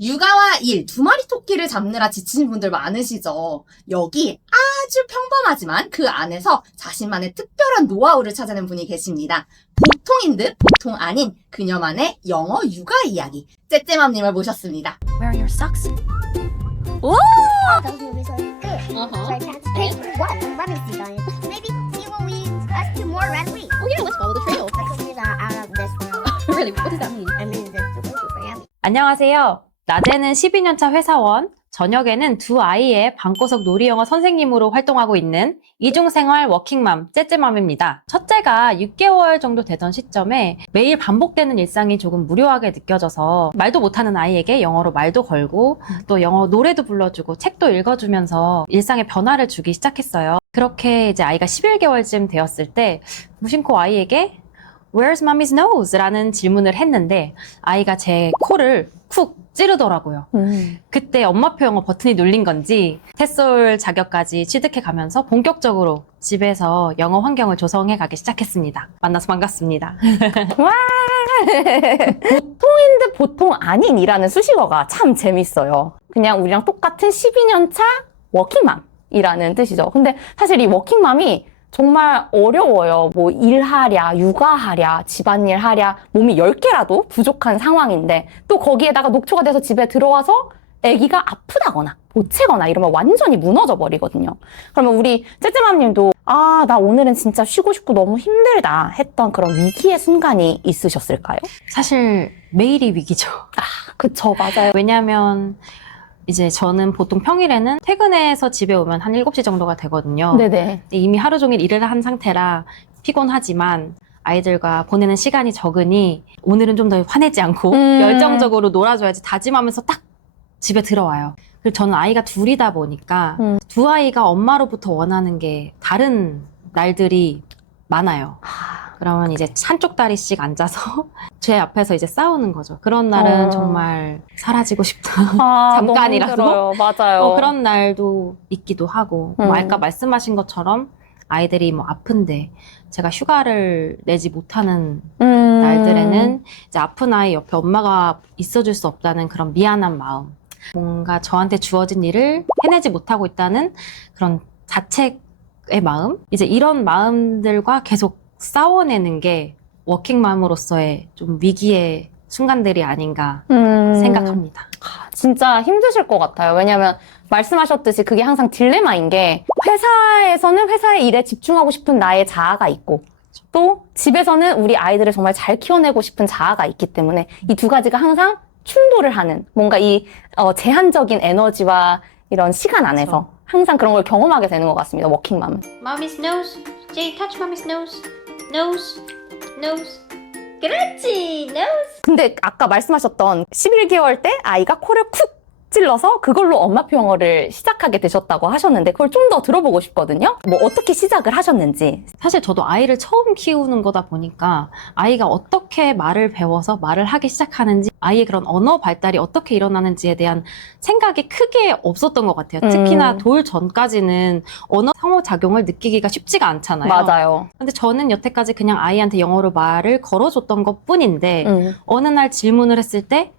육아와 일, 두 마리 토끼를 잡느라 지치신 분들 많으시죠? 여기 아주 평범하지만 그 안에서 자신만의 특별한 노하우를 찾아낸 분이 계십니다. 보통인 듯 보통 아닌 그녀만의 영어 육아 이야기, 째째맘님을 모셨습니다. Where are your socks? Those movies are good. Uh-huh. So I can't pick one. Let me see, guys. Maybe he will lead us to more red wheat. Oh yeah, let's follow the trail. The cookies are out of this world. Really, what does that mean? I mean, they're super yummy. 안녕하세요. 낮에는 12년차 회사원, 저녁에는 두 아이의 방구석 놀이영어 선생님으로 활동하고 있는 이중생활 워킹맘 째째맘입니다. 첫째가 6개월 정도 되던 시점에 매일 반복되는 일상이 조금 무료하게 느껴져서 말도 못하는 아이에게 영어로 말도 걸고 또 영어 노래도 불러주고 책도 읽어주면서 일상에 변화를 주기 시작했어요. 그렇게 이제 아이가 11개월쯤 되었을 때 무심코 아이에게 Where's mommy's nose? 라는 질문을 했는데 아이가 제 코를 쿡 찌르더라고요. 그때 엄마표 영어 버튼이 눌린 건지 햇솔 자격까지 취득해 가면서 본격적으로 집에서 영어 환경을 조성해 가기 시작했습니다. 만나서 반갑습니다. 와! 보통인 듯 보통 아닌이라는 수식어가 참 재밌어요. 그냥 우리랑 똑같은 12년차 워킹맘이라는 뜻이죠. 근데 사실 이 워킹맘이 정말 어려워요. 뭐 일하랴, 육아하랴, 집안일 하랴, 몸이 10개라도 부족한 상황인데 또 거기에다가 녹초가 돼서 집에 들어와서 아기가 아프다거나 보채거나 이러면 완전히 무너져 버리거든요. 그러면 우리 째째맘님도 아, 나 오늘은 진짜 쉬고 싶고 너무 힘들다 했던 그런 위기의 순간이 있으셨을까요? 사실 매일이 위기죠. 그쵸, 맞아요. 왜냐하면 이제 저는 보통 평일에는 퇴근해서 집에 오면 한 7시 정도가 되거든요. 네네. 근데 이미 하루 종일 일을 한 상태라 피곤하지만 아이들과 보내는 시간이 적으니 오늘은 좀 더 화내지 않고 열정적으로 놀아줘야지 다짐하면서 딱 집에 들어와요. 그리고 저는 아이가 둘이다 보니까 두 아이가 엄마로부터 원하는 게 다른 날들이 많아요. 그러면 이제 한쪽 다리씩 앉아서 제 앞에서 이제 싸우는 거죠. 그런 날은 정말 사라지고 싶다. 아, 잠깐이라도. 너무 힘들어요. 맞아요. 그런 날도 있기도 하고 아까 말씀하신 것처럼 아이들이 뭐 아픈데 제가 휴가를 내지 못하는 날들에는 이제 아픈 아이 옆에 엄마가 있어줄 수 없다는 그런 미안한 마음, 뭔가 저한테 주어진 일을 해내지 못하고 있다는 그런 자책의 마음, 이제 이런 마음들과 계속 싸워내는 게 워킹맘으로서의 좀 위기의 순간들이 아닌가 생각합니다. 진짜 힘드실 것 같아요. 왜냐면 말씀하셨듯이 그게 항상 딜레마인 게 회사에서는 회사의 일에 집중하고 싶은 나의 자아가 있고 또 집에서는 우리 아이들을 정말 잘 키워내고 싶은 자아가 있기 때문에 이 두 가지가 항상 충돌을 하는 뭔가 이 제한적인 에너지와 이런 시간 안에서 항상 그런 걸 경험하게 되는 것 같습니다. 워킹맘은. Mommy's nose. Jay, touch mommy's nose. Nose. Nose. 그렇지. Nose. 근데 아까 말씀하셨던 11개월 때 아이가 코를 쿡 찔러서 그걸로 엄마표 영어를 시작하게 되셨다고 하셨는데 그걸 좀 더 들어보고 싶거든요. 뭐 어떻게 시작을 하셨는지. 사실 저도 아이를 처음 키우는 거다 보니까 아이가 어떻게 말을 배워서 말을 하기 시작하는지, 아이의 그런 언어 발달이 어떻게 일어나는지에 대한 생각이 크게 없었던 것 같아요. 특히나 돌 전까지는 언어 상호작용을 느끼기가 쉽지가 않잖아요. 맞아요. 근데 저는 여태까지 그냥 아이한테 영어로 말을 걸어줬던 것 뿐인데 어느 날 질문을 했을 때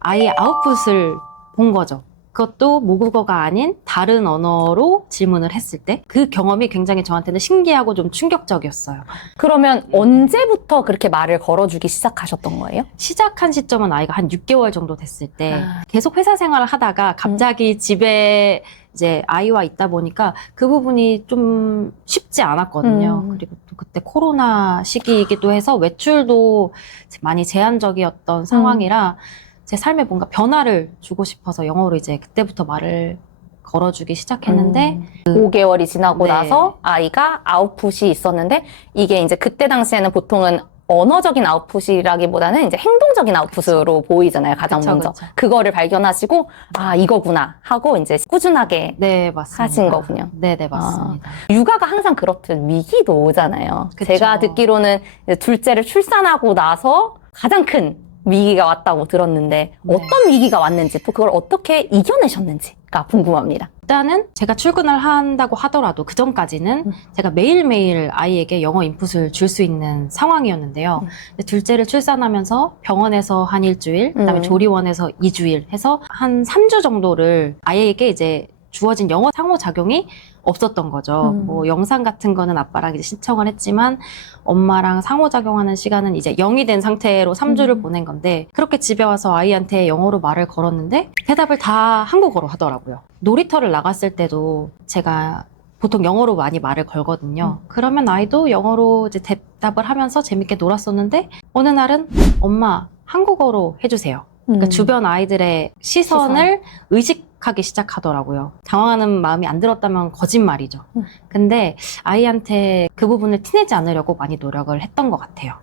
아이의 아웃풋을 본 거죠. 그것도 모국어가 아닌 다른 언어로 질문을 했을 때 그 경험이 굉장히 저한테는 신기하고 좀 충격적이었어요. 그러면 언제부터 그렇게 말을 걸어주기 시작하셨던 거예요? 시작한 시점은 아이가 한 6개월 정도 됐을 때 계속 회사 생활을 하다가 갑자기 집에 이제 아이와 있다 보니까 그 부분이 좀 쉽지 않았거든요. 그리고 또 그때 코로나 시기이기도 해서 외출도 많이 제한적이었던 상황이라 제 삶에 뭔가 변화를 주고 싶어서 영어로 이제 그때부터 말을 걸어주기 시작했는데 5개월이 지나고 네. 나서 아이가 아웃풋이 있었는데 이게 이제 그때 당시에는 보통은 언어적인 아웃풋이라기보다는 이제 행동적인 아웃풋으로 보이잖아요. 가장 그쵸, 먼저. 그쵸. 그거를 발견하시고 아 이거구나 하고 이제 꾸준하게 네, 맞습니다. 하신 거군요. 네, 맞습니다. 육아가 항상 그렇듯 위기도 오잖아요. 그쵸. 제가 듣기로는 이제 둘째를 출산하고 나서 가장 큰 위기가 왔다고 들었는데 어떤 위기가 왔는지 또 그걸 어떻게 이겨내셨는지가 있을까 궁금합니다. 일단은 제가 출근을 한다고 하더라도 그 전까지는 제가 매일매일 아이에게 영어 인풋을 줄 수 있는 상황이었는데요. 근데 둘째를 출산하면서 병원에서 한 일주일, 그다음에 조리원에서 2주일 해서 한 3주 정도를 아이에게 이제 주어진 영어 상호작용이 없었던 거죠. 뭐 영상 같은 거는 아빠랑 이제 신청을 했지만 엄마랑 상호작용하는 시간은 이제 0이 된 상태로 3주를 보낸 건데 그렇게 집에 와서 아이한테 영어로 말을 걸었는데 대답을 다 한국어로 하더라고요. 놀이터를 나갔을 때도 제가 보통 영어로 많이 말을 걸거든요. 그러면 아이도 영어로 이제 대답을 하면서 재밌게 놀았었는데 어느 날은 엄마 한국어로 해주세요. 그러니까 주변 아이들의 시선을 의식하기 시작하더라고요. 당황하는 마음이 안 들었다면 거짓말이죠. 근데 아이한테 그 부분을 티내지 않으려고 많이 노력을 했던 것 같아요.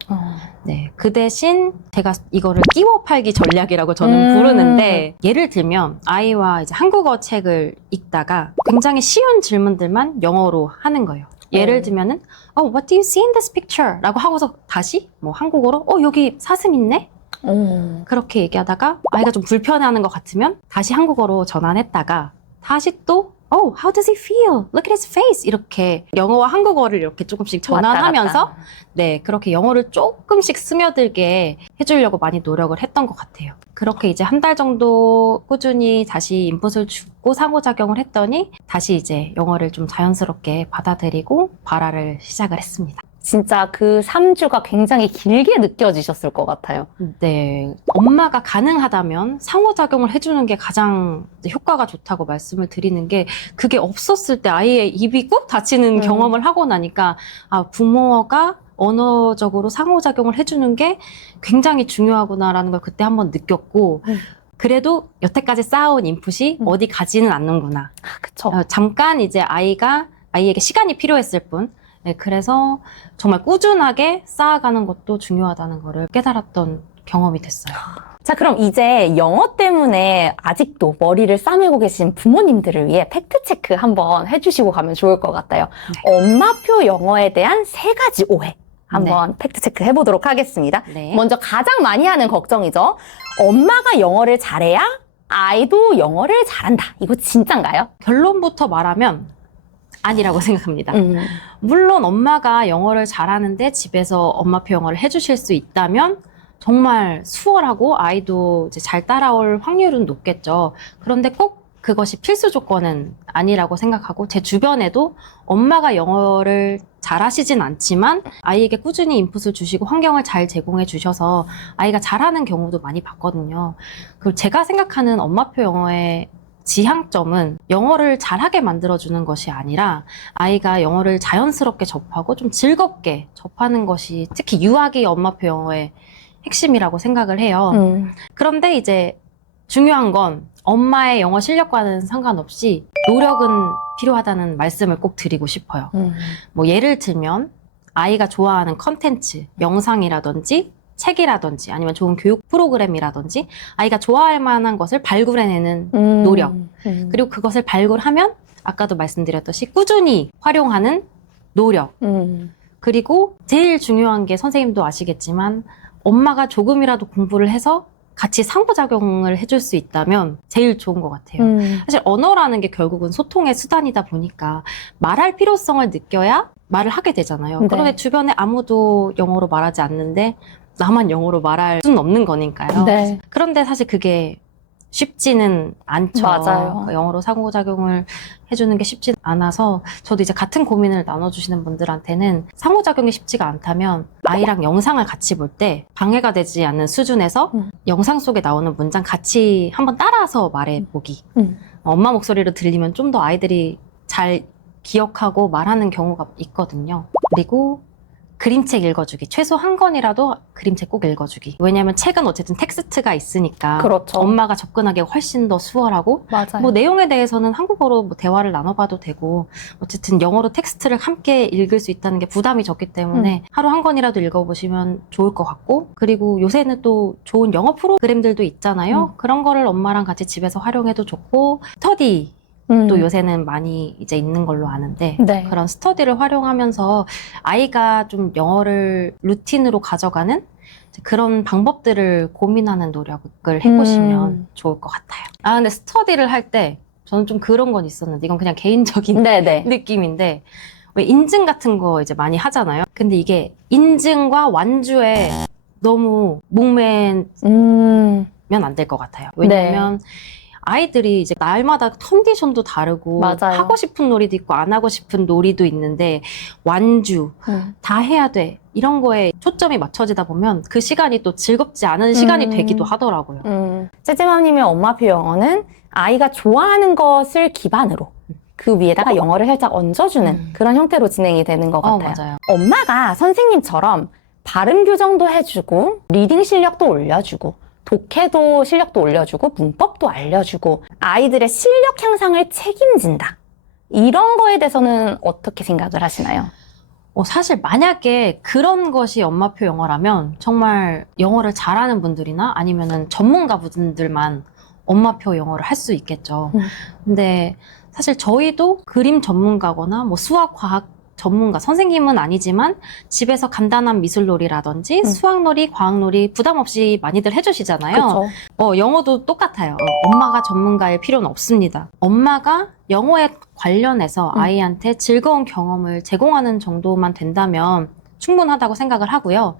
네, 그 대신 제가 이거를 끼워 팔기 전략이라고 저는 부르는데 예를 들면 아이와 이제 한국어 책을 읽다가 굉장히 쉬운 질문들만 영어로 하는 거예요. 예를 들면은 What do you see in this picture? 라고 하고서 다시 뭐 한국어로 여기 사슴 있네? 그렇게 얘기하다가 아이가 좀 불편해하는 것 같으면 다시 한국어로 전환했다가 다시 또 how does he feel? Look at his face. 이렇게 영어와 한국어를 이렇게 조금씩 전환하면서 왔다 갔다. 네, 그렇게 영어를 조금씩 스며들게 해주려고 많이 노력을 했던 것 같아요. 그렇게 이제 한 달 정도 꾸준히 다시 인풋을 주고 상호작용을 했더니 다시 이제 영어를 좀 자연스럽게 받아들이고 발화를 시작을 했습니다. 진짜 그 3주가 굉장히 길게 느껴지셨을 것 같아요. 네, 엄마가 가능하다면 상호작용을 해주는 게 가장 효과가 좋다고 말씀을 드리는 게 그게 없었을 때 아이의 입이 꾹 닫히는 경험을 하고 나니까 부모가 언어적으로 상호작용을 해주는 게 굉장히 중요하구나라는 걸 그때 한번 느꼈고 그래도 여태까지 쌓아온 인풋이 어디 가지는 않는구나. 그쵸. 잠깐 이제 아이에게 시간이 필요했을 뿐 네, 그래서 정말 꾸준하게 쌓아가는 것도 중요하다는 거를 깨달았던 경험이 됐어요. 자, 그럼 이제 영어 때문에 아직도 머리를 싸매고 계신 부모님들을 위해 팩트체크 한번 해주시고 가면 좋을 것 같아요. 엄마표 영어에 대한 3가지 오해 한번 팩트체크 해보도록 하겠습니다. 네. 먼저 가장 많이 하는 걱정이죠. 엄마가 영어를 잘해야 아이도 영어를 잘한다. 이거 진짠가요? 결론부터 말하면 아니라고 생각합니다. 물론 엄마가 영어를 잘하는데 집에서 엄마표 영어를 해주실 수 있다면 정말 수월하고 아이도 이제 잘 따라올 확률은 높겠죠. 그런데 꼭 그것이 필수 조건은 아니라고 생각하고 제 주변에도 엄마가 영어를 잘하시진 않지만 아이에게 꾸준히 인풋을 주시고 환경을 잘 제공해 주셔서 아이가 잘하는 경우도 많이 봤거든요. 그리고 제가 생각하는 엄마표 영어의 지향점은 영어를 잘하게 만들어주는 것이 아니라 아이가 영어를 자연스럽게 접하고 좀 즐겁게 접하는 것이 특히 유아기 엄마표 영어의 핵심이라고 생각을 해요. 그런데 이제 중요한 건 엄마의 영어 실력과는 상관없이 노력은 필요하다는 말씀을 꼭 드리고 싶어요. 뭐 예를 들면 아이가 좋아하는 컨텐츠, 영상이라든지 책이라든지 아니면 좋은 교육 프로그램이라든지 아이가 좋아할 만한 것을 발굴해내는 노력 그리고 그것을 발굴하면 아까도 말씀드렸듯이 꾸준히 활용하는 노력 그리고 제일 중요한 게 선생님도 아시겠지만 엄마가 조금이라도 공부를 해서 같이 상호작용을 해줄 수 있다면 제일 좋은 것 같아요. 사실 언어라는 게 결국은 소통의 수단이다 보니까 말할 필요성을 느껴야 말을 하게 되잖아요. 네. 그런데 주변에 아무도 영어로 말하지 않는데 나만 영어로 말할 수는 없는 거니까요. 네. 그런데 사실 그게 쉽지는 않죠. 맞아요. 영어로 상호작용을 해주는 게 쉽지 않아서 저도 이제 같은 고민을 나눠주시는 분들한테는 상호작용이 쉽지가 않다면 아이랑 영상을 같이 볼 때 방해가 되지 않는 수준에서 영상 속에 나오는 문장 같이 한번 따라서 말해보기. 엄마 목소리로 들리면 좀 더 아이들이 잘 기억하고 말하는 경우가 있거든요. 그리고 그림책 읽어주기. 최소 한 권이라도 그림책 꼭 읽어주기. 왜냐하면 책은 어쨌든 텍스트가 있으니까 그렇죠. 엄마가 접근하기가 훨씬 더 수월하고 맞아요. 뭐 내용에 대해서는 한국어로 뭐 대화를 나눠봐도 되고 어쨌든 영어로 텍스트를 함께 읽을 수 있다는 게 부담이 적기 때문에 하루 한 권이라도 읽어보시면 좋을 것 같고 그리고 요새는 또 좋은 영어 프로그램들도 있잖아요. 그런 거를 엄마랑 같이 집에서 활용해도 좋고 스터디 또 요새는 많이 이제 있는 걸로 아는데 네. 그런 스터디를 활용하면서 아이가 좀 영어를 루틴으로 가져가는 그런 방법들을 고민하는 노력을 해보시면 좋을 것 같아요. 근데 스터디를 할 때 저는 좀 그런 건 있었는데 이건 그냥 개인적인 네네. 느낌인데 왜 인증 같은 거 이제 많이 하잖아요. 근데 이게 인증과 완주에 너무 목매면 안 될 것 같아요. 왜냐면 아이들이 이제 날마다 컨디션도 다르고 맞아요. 하고 싶은 놀이도 있고 안 하고 싶은 놀이도 있는데 완주 다 해야 돼. 이런 거에 초점이 맞춰지다 보면 그 시간이 또 즐겁지 않은 시간이 되기도 하더라고요. 째째맘님의 엄마표 영어는 아이가 좋아하는 것을 기반으로 그 위에다가 영어를 살짝 얹어주는 그런 형태로 진행이 되는 것 같아요. 맞아요. 엄마가 선생님처럼 발음 교정도 해주고 리딩 실력도 올려주고 독해도 실력도 올려주고 문법도 알려주고 아이들의 실력 향상을 책임진다. 이런 거에 대해서는 어떻게 생각을 하시나요? 사실 만약에 그런 것이 엄마표 영어라면 정말 영어를 잘하는 분들이나 아니면은 전문가 분들만 엄마표 영어를 할 수 있겠죠. 근데 사실 저희도 그림 전문가거나 뭐 수학, 과학 전문가, 선생님은 아니지만 집에서 간단한 미술놀이라든지 수학놀이, 과학놀이 부담 없이 많이들 해주시잖아요. 그렇죠. 영어도 똑같아요. 엄마가 전문가일 필요는 없습니다. 엄마가 영어에 관련해서 아이한테 즐거운 경험을 제공하는 정도만 된다면 충분하다고 생각을 하고요.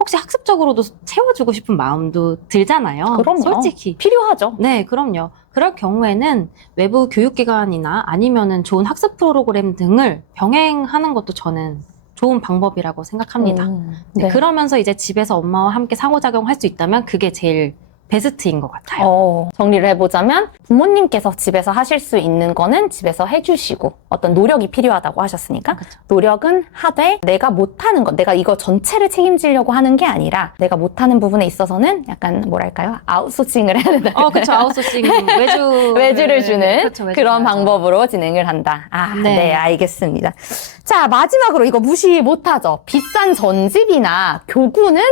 혹시 학습적으로도 채워주고 싶은 마음도 들잖아요. 그럼요. 솔직히. 필요하죠. 네, 그럼요. 그럴 경우에는 외부 교육기관이나 아니면은 좋은 학습 프로그램 등을 병행하는 것도 저는 좋은 방법이라고 생각합니다. 네. 그러면서 이제 집에서 엄마와 함께 상호작용할 수 있다면 그게 제일 베스트인 것 같아요. 정리를 해보자면 부모님께서 집에서 하실 수 있는 거는 집에서 해주시고 어떤 노력이 필요하다고 하셨으니까 그쵸. 노력은 하되 내가 못하는 것, 내가 이거 전체를 책임지려고 하는 게 아니라 내가 못하는 부분에 있어서는 약간 뭐랄까요? 아웃소싱을 해야 된다. 그렇죠. 아웃소싱 외주를 주는 그쵸, 외주 그런 맞아. 방법으로 진행을 한다. 네. 네, 알겠습니다. 자, 마지막으로 이거 무시 못하죠. 비싼 전집이나 교구는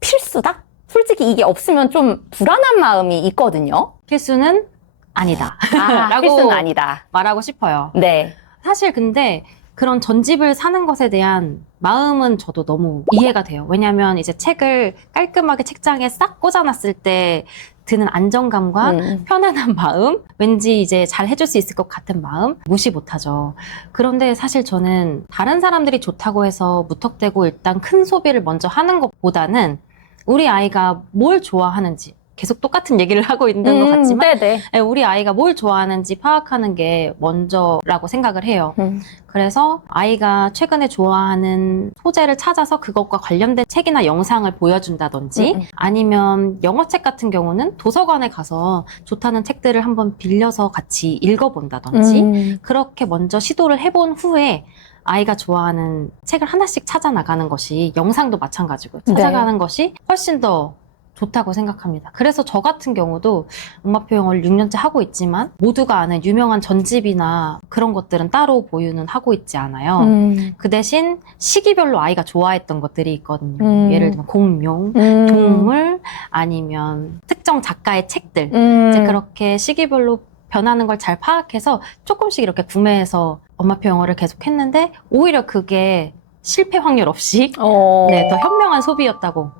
필수다? 솔직히 이게 없으면 좀 불안한 마음이 있거든요. 필수는 아니다. 라고 필수는 아니다. 말하고 싶어요. 네. 사실 근데 그런 전집을 사는 것에 대한 마음은 저도 너무 이해가 돼요. 왜냐하면 이제 책을 깔끔하게 책장에 싹 꽂아놨을 때 드는 안정감과 편안한 마음, 왠지 이제 잘 해줄 수 있을 것 같은 마음 무시 못하죠. 그런데 사실 저는 다른 사람들이 좋다고 해서 무턱대고 일단 큰 소비를 먼저 하는 것보다는 우리 아이가 뭘 좋아하는지 계속 똑같은 얘기를 하고 있는 것 같지만 네네. 우리 아이가 뭘 좋아하는지 파악하는 게 먼저라고 생각을 해요. 그래서 아이가 최근에 좋아하는 소재를 찾아서 그것과 관련된 책이나 영상을 보여준다든지 아니면 영어책 같은 경우는 도서관에 가서 좋다는 책들을 한번 빌려서 같이 읽어본다든지 그렇게 먼저 시도를 해본 후에 아이가 좋아하는 책을 하나씩 찾아 나가는 것이 영상도 마찬가지고 찾아가는 것이 훨씬 더 좋다고 생각합니다. 그래서 저 같은 경우도 엄마표 영어를 6년째 하고 있지만 모두가 아는 유명한 전집이나 그런 것들은 따로 보유는 하고 있지 않아요. 그 대신 시기별로 아이가 좋아했던 것들이 있거든요. 예를 들면 공룡, 동물 아니면 특정 작가의 책들 이제 그렇게 시기별로 변하는 걸 잘 파악해서 조금씩 이렇게 구매해서 엄마표 영어를 계속 했는데 오히려 그게 실패 확률 없이 네, 더 현명한 소비였다고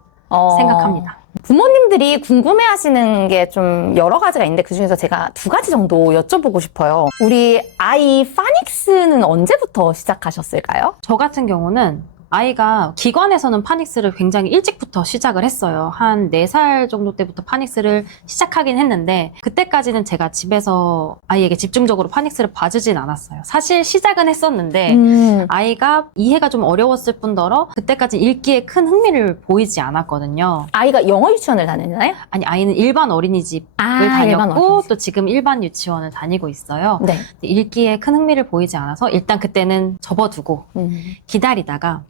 생각합니다. 부모님들이 궁금해하시는 게 좀 여러 가지가 있는데 그중에서 제가 2가지 정도 여쭤보고 싶어요. 우리 아이 파닉스는 언제부터 시작하셨을까요? 저 같은 경우는 아이가 기관에서는 파닉스를 굉장히 일찍부터 시작을 했어요. 한 4살 정도 때부터 파닉스를 시작하긴 했는데 그때까지는 제가 집에서 아이에게 집중적으로 파닉스를 봐주진 않았어요. 사실 시작은 했었는데 아이가 이해가 좀 어려웠을 뿐더러 그때까지 읽기에 큰 흥미를 보이지 않았거든요. 아이가 영어 유치원을 다니나요? 아니, 아이는 일반 어린이집을 일반 다녔고 어린이집. 또 지금 일반 유치원을 다니고 있어요. 네. 읽기에 큰 흥미를 보이지 않아서 일단 그때는 접어두고 기다리다가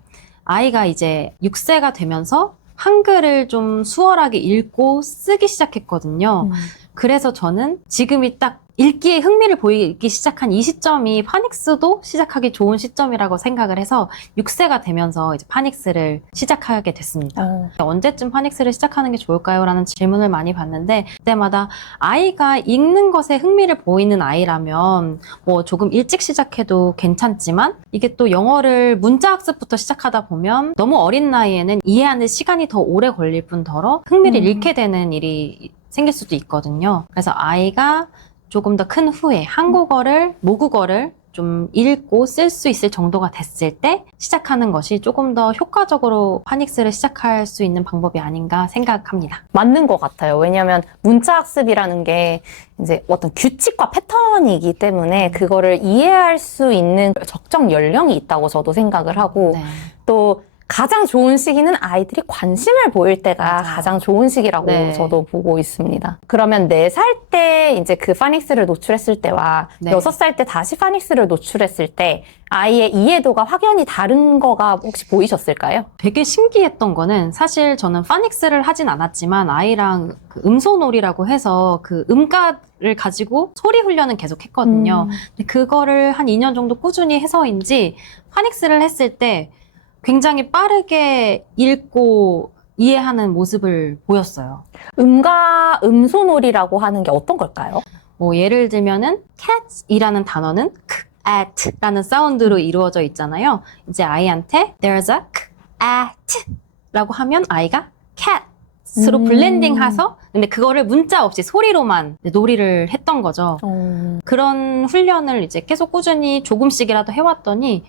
아이가 이제 6세가 되면서 한글을 좀 수월하게 읽고 쓰기 시작했거든요. 그래서 저는 지금이 딱 읽기에 흥미를 보이기 시작한 이 시점이 파닉스도 시작하기 좋은 시점이라고 생각을 해서 6세가 되면서 이제 파닉스를 시작하게 됐습니다. 언제쯤 파닉스를 시작하는 게 좋을까요? 라는 질문을 많이 받는데 그때마다 아이가 읽는 것에 흥미를 보이는 아이라면 뭐 조금 일찍 시작해도 괜찮지만 이게 또 영어를 문자 학습부터 시작하다 보면 너무 어린 나이에는 이해하는 시간이 더 오래 걸릴 뿐더러 흥미를 잃게 되는 일이 생길 수도 있거든요. 그래서 아이가 조금 더 큰 후에 한국어를, 모국어를 좀 읽고 쓸 수 있을 정도가 됐을 때 시작하는 것이 조금 더 효과적으로 파닉스를 시작할 수 있는 방법이 아닌가 생각합니다. 맞는 것 같아요. 왜냐하면 문자 학습이라는 게 이제 어떤 규칙과 패턴이기 때문에 그거를 이해할 수 있는 적정 연령이 있다고 저도 생각을 하고 네. 또 가장 좋은 시기는 아이들이 관심을 보일 때가 맞아요. 가장 좋은 시기라고 네. 저도 보고 있습니다. 그러면 4살 때 이제 그 파닉스를 노출했을 때와 네. 6살 때 다시 파닉스를 노출했을 때 아이의 이해도가 확연히 다른 거가 혹시 보이셨을까요? 되게 신기했던 거는 사실 저는 파닉스를 하진 않았지만 아이랑 그 음소놀이라고 해서 그 음가를 가지고 소리 훈련은 계속 했거든요. 근데 그거를 한 2년 정도 꾸준히 해서인지 파닉스를 했을 때 굉장히 빠르게 읽고 이해하는 모습을 보였어요. 음소놀이라고 하는 게 어떤 걸까요? 뭐 예를 들면은 cat이라는 단어는 at라는 사운드로 이루어져 있잖아요. 이제 아이한테 there's a at라고 하면 아이가 cat으로 블렌딩해서 근데 그거를 문자 없이 소리로만 놀이를 했던 거죠. 그런 훈련을 이제 계속 꾸준히 조금씩이라도 해왔더니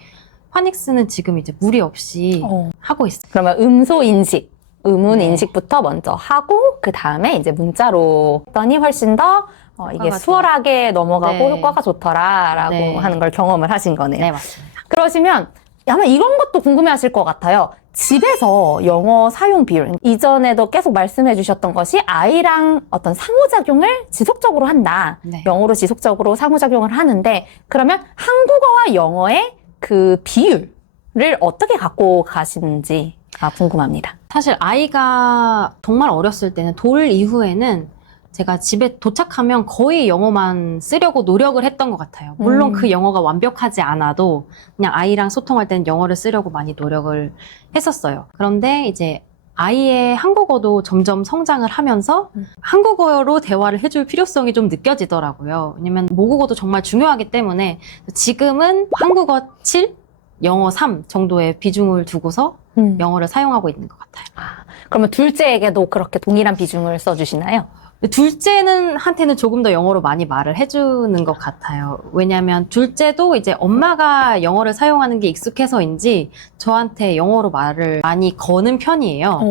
파닉스는 지금 이제 무리 없이 하고 있어요. 그러면 음소 인식, 음운 네. 인식부터 먼저 하고 그 다음에 이제 문자로 했더니 훨씬 더 이게 효과가 수월하게 넘어가고 네. 효과가 좋더라라고 네. 하는 걸 경험을 하신 거네요. 네, 맞습니다. 그러시면 아마 이런 것도 궁금해하실 것 같아요. 집에서 영어 사용 비율, 이전에도 계속 말씀해 주셨던 것이 아이랑 어떤 상호작용을 지속적으로 한다. 네. 영어로 지속적으로 상호작용을 하는데 그러면 한국어와 영어의 그 비율을 어떻게 갖고 가시는지가 궁금합니다. 사실 아이가 정말 어렸을 때는 돌 이후에는 제가 집에 도착하면 거의 영어만 쓰려고 노력을 했던 것 같아요. 물론 그 영어가 완벽하지 않아도 그냥 아이랑 소통할 때는 영어를 쓰려고 많이 노력을 했었어요. 그런데 이제 아이의 한국어도 점점 성장을 하면서 한국어로 대화를 해줄 필요성이 좀 느껴지더라고요. 왜냐면 모국어도 정말 중요하기 때문에 지금은 한국어 7, 영어 3 정도의 비중을 두고서 영어를 사용하고 있는 것 같아요. 그러면 둘째에게도 그렇게 동일한 비중을 써주시나요? 둘째는 한테는 조금 더 영어로 많이 말을 해주는 것 같아요. 왜냐하면 둘째도 이제 엄마가 영어를 사용하는 게 익숙해서인지 저한테 영어로 말을 많이 거는 편이에요.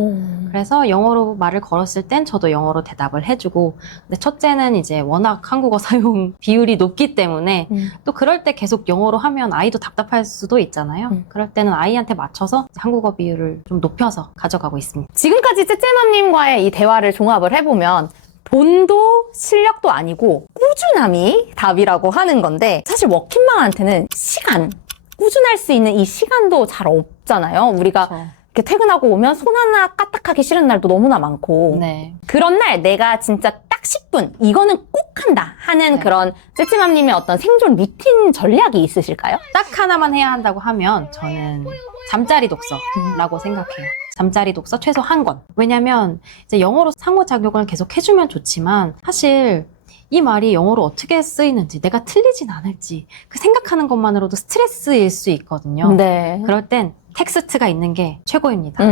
그래서 영어로 말을 걸었을 땐 저도 영어로 대답을 해주고, 근데 첫째는 이제 워낙 한국어 사용 비율이 높기 때문에 또 그럴 때 계속 영어로 하면 아이도 답답할 수도 있잖아요. 그럴 때는 아이한테 맞춰서 한국어 비율을 좀 높여서 가져가고 있습니다. 지금까지 쯔쯔맘님과의 이 대화를 종합을 해보면 돈도 실력도 아니고 꾸준함이 답이라고 하는 건데 사실 워킹맘한테는 시간, 꾸준할 수 있는 이 시간도 잘 없잖아요. 우리가 이렇게 퇴근하고 오면 손 하나 까딱하기 싫은 날도 너무나 많고 네. 그런 날 내가 진짜 딱 10분 이거는 꼭 한다 하는 네. 그런 쯔쯔맘님의 어떤 생존 루틴 전략이 있으실까요? 딱 하나만 해야 한다고 하면 저는 잠자리 독서라고 생각해요. 잠자리 독서 최소 한 권. 왜냐면 이제 영어로 상호작용을 계속 해주면 좋지만 사실 이 말이 영어로 어떻게 쓰이는지 내가 틀리진 않을지 그 생각하는 것만으로도 스트레스일 수 있거든요. 네. 그럴 땐 텍스트가 있는 게 최고입니다.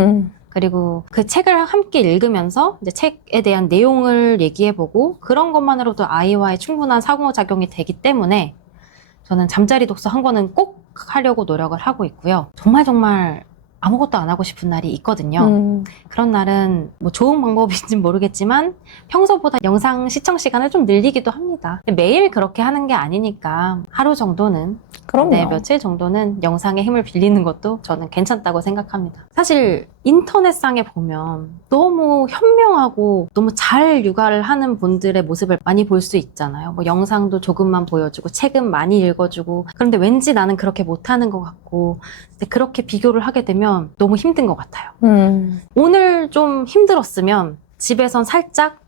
그리고 그 책을 함께 읽으면서 이제 책에 대한 내용을 얘기해보고 그런 것만으로도 아이와의 충분한 상호작용이 되기 때문에 저는 잠자리 독서 한 권은 꼭 하려고 노력을 하고 있고요. 정말 아무것도 안 하고 싶은 날이 있거든요. 그런 날은 뭐 좋은 방법인지는 모르겠지만 평소보다 영상 시청 시간을 좀 늘리기도 합니다. 매일 그렇게 하는 게 아니니까 하루 정도는 그럼요. 네, 며칠 정도는 영상의 힘을 빌리는 것도 저는 괜찮다고 생각합니다. 사실 인터넷상에 보면 너무 현명하고 너무 잘 육아를 하는 분들의 모습을 많이 볼 수 있잖아요. 뭐 영상도 조금만 보여주고 책은 많이 읽어주고 그런데 왠지 나는 그렇게 못하는 것 같고 그렇게 비교를 하게 되면 너무 힘든 것 같아요. 오늘 좀 힘들었으면 집에선 살짝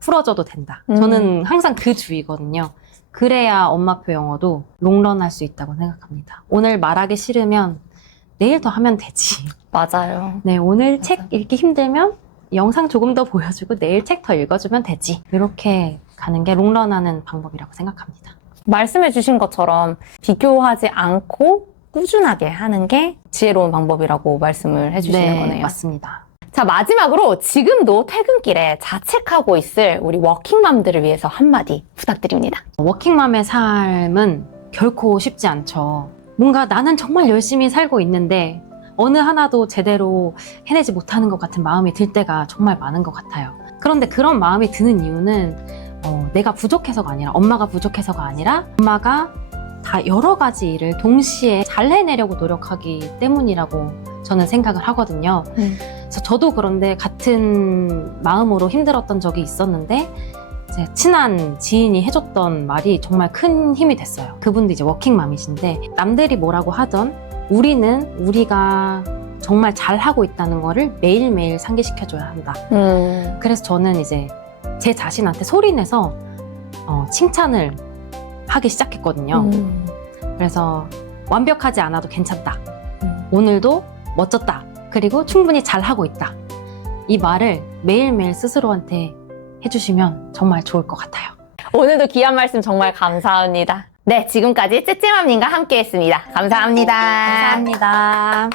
풀어줘도 된다. 저는 항상 그 주의거든요. 그래야 엄마표 영어도 롱런할 수 있다고 생각합니다. 오늘 말하기 싫으면 내일 더 하면 되지. 맞아요. 네, 오늘 책 읽기 힘들면 영상 조금 더 보여주고 내일 책 더 읽어주면 되지. 이렇게 가는 게 롱런하는 방법이라고 생각합니다. 말씀해 주신 것처럼 비교하지 않고 꾸준하게 하는 게 지혜로운 방법이라고 말씀을 해주시는 네, 거네요. 맞습니다. 자, 마지막으로 지금도 퇴근길에 자책하고 있을 우리 워킹맘들을 위해서 한마디 부탁드립니다. 워킹맘의 삶은 결코 쉽지 않죠. 뭔가 나는 정말 열심히 살고 있는데 어느 하나도 제대로 해내지 못하는 것 같은 마음이 들 때가 정말 많은 것 같아요. 그런데 그런 마음이 드는 이유는 내가 부족해서가 아니라, 엄마가 부족해서가 아니라 엄마가 다 여러 가지 일을 동시에 잘 해내려고 노력하기 때문이라고 저는 생각을 하거든요. 그래서 저도 그런데 같은 마음으로 힘들었던 적이 있었는데 제 친한 지인이 해줬던 말이 정말 큰 힘이 됐어요. 그분도 이제 워킹맘이신데 남들이 뭐라고 하던 우리는 우리가 정말 잘하고 있다는 거를 매일매일 상기시켜줘야 한다. 그래서 저는 이제 제 자신한테 소리내서 칭찬을 하기 시작했거든요. 그래서 완벽하지 않아도 괜찮다. 오늘도 멋졌다. 그리고 충분히 잘하고 있다. 이 말을 매일매일 스스로한테 해주시면 정말 좋을 것 같아요. 오늘도 귀한 말씀 정말 감사합니다. 네, 지금까지 쯔쯔맘님과 함께 했습니다. 감사합니다. 감사합니다.